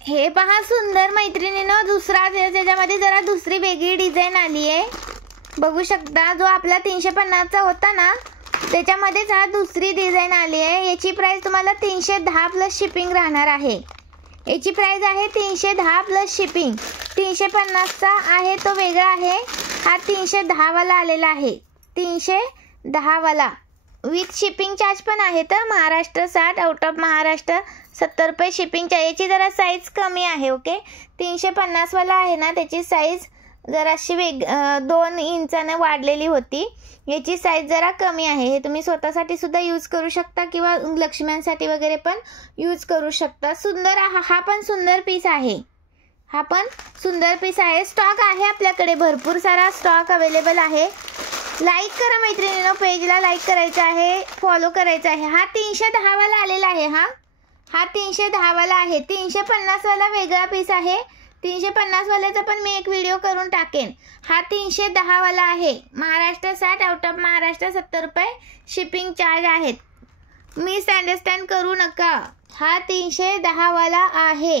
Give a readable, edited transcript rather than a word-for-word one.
हे पहा सुंदर मैत्रिणींनो, दुसरा त्याच्यामध्ये जरा दुसरी वेगळी डिझाईन आली आहे, बघू शकता. जो आपला 350चा होता ना त्याच्यामध्येच हा दुसरी डिझाईन आली आहे. याची प्राइस तुम्हाला 310 प्लस शिपिंग राहणार आहे. याची प्राइस आहे 310 प्लस शिपिंग. 350चा आहे तो वेगळा आहे, हा 310 वाला आलेला आहे. 310 वाला विथ शिपिंग चार्ज पण आहे. तर महाराष्ट्र 60, आउट ऑफ महाराष्ट्र 70 रुपये शिपिंग चार्ज. याची जरा साईज कमी आहे. ओके, 350 वाला आहे ना त्याची साईज जराशी 2 इंचाने वाढलेली होती. याची साईज जरा कमी आहे. हे तुम्ही स्वतःसाठी सुद्धा यूज करू शकता किंवा लक्ष्म्यांसाठी वगैरे पण यूज करू शकता. सुंदर हा पण सुंदर पीस आहे. हा पण सुंदर पीस आहे. स्टॉक आहे आपल्याकडे, भरपूर सारा स्टॉक अवेलेबल आहे. लाईक करा मैत्रिणींनो, पेजला लाईक करायचं आहे, फॉलो करायचं आहे. हा 310 वाला आलेला आहे. हा 310 वाला आहे. 350 वाला वेगळा पीस आहे. 350 वाल्याचा पण मी एक व्हिडिओ करून टाकेन. हा 310 वाला आहे. महाराष्ट्र 60, आउट ऑफ महाराष्ट्र 70 रुपये शिपिंग चार्ज आहेत. मिसअंडरस्टँड करू नका. हा 310 वाला आहे.